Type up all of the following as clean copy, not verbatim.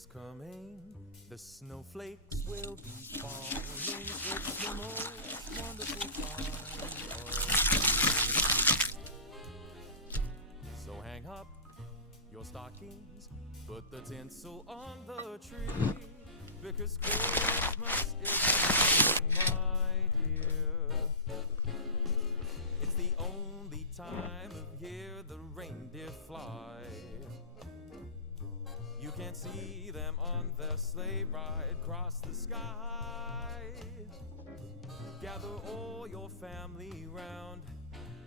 is coming. The snowflakes will be falling. It's the most wonderful time of year. So hang up your stockings, put the tinsel on the tree, because Christmas is coming, my dear. It's the only time of year the reindeer fly. You can't see them on their sleigh ride across the sky. Gather all your family round,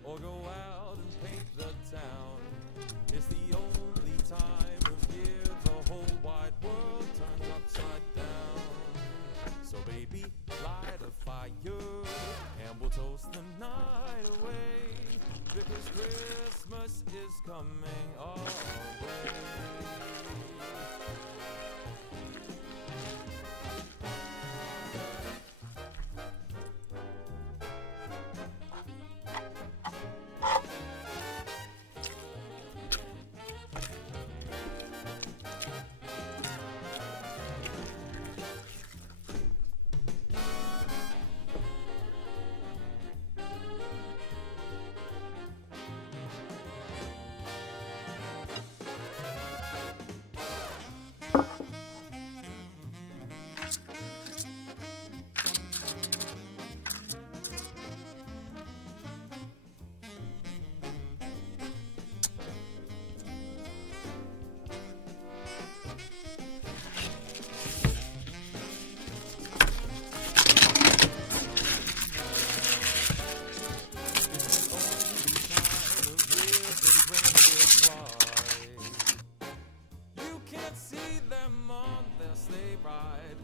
or go out and paint the town. It's the only time of year the whole wide world turns upside down. So baby, light a fire, and we'll toast the night away, because Christmas is coming our way.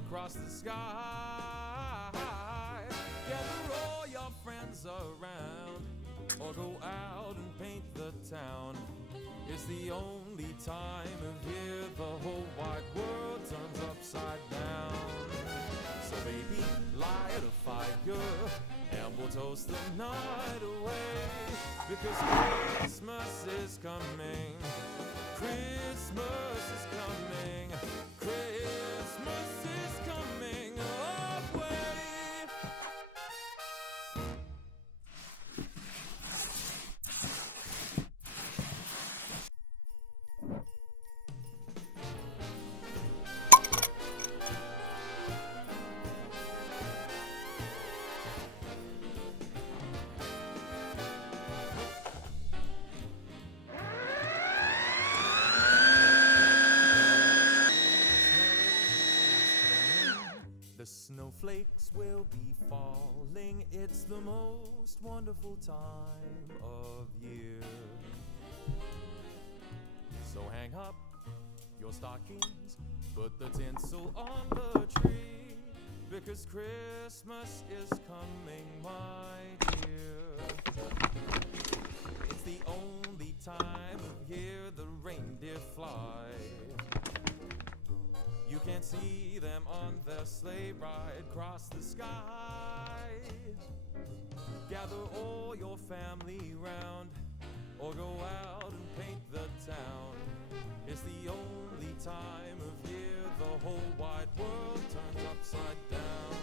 Across the sky, gather all your friends around, or go out and paint the town. It's the only time of year the whole wide world turns upside down. So baby, light a fire, and we'll toast the night away, because Christmas is coming. Christmas is coming. Christmas is coming our way. Snowflakes will be falling. It's the most wonderful time of year. So hang up your stockings, put the tinsel on the tree, because Christmas is coming, my dear. It's the only time of year the reindeer fly. You can't see them on their sleigh ride across the sky. Gather all your family round, or go out and paint the town. It's the only time of year the whole wide world turns upside down.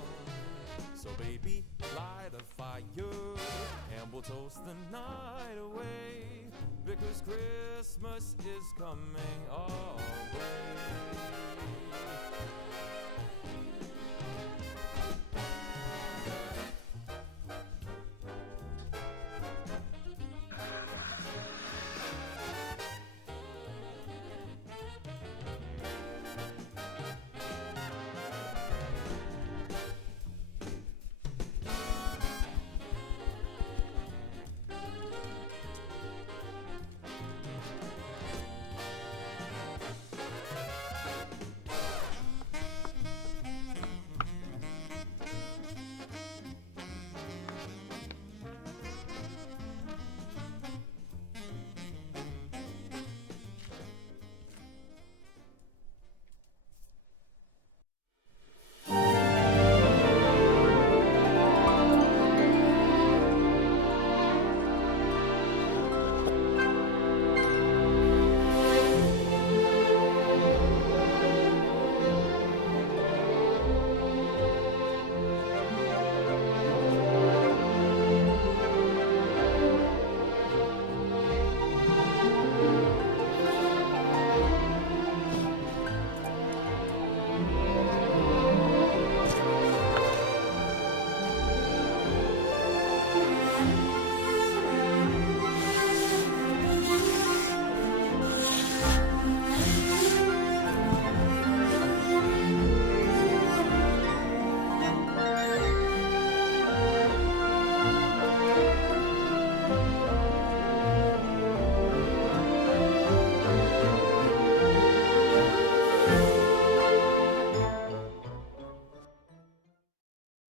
So baby, light a fire, and we'll toast the night away, because Christmas is coming our way.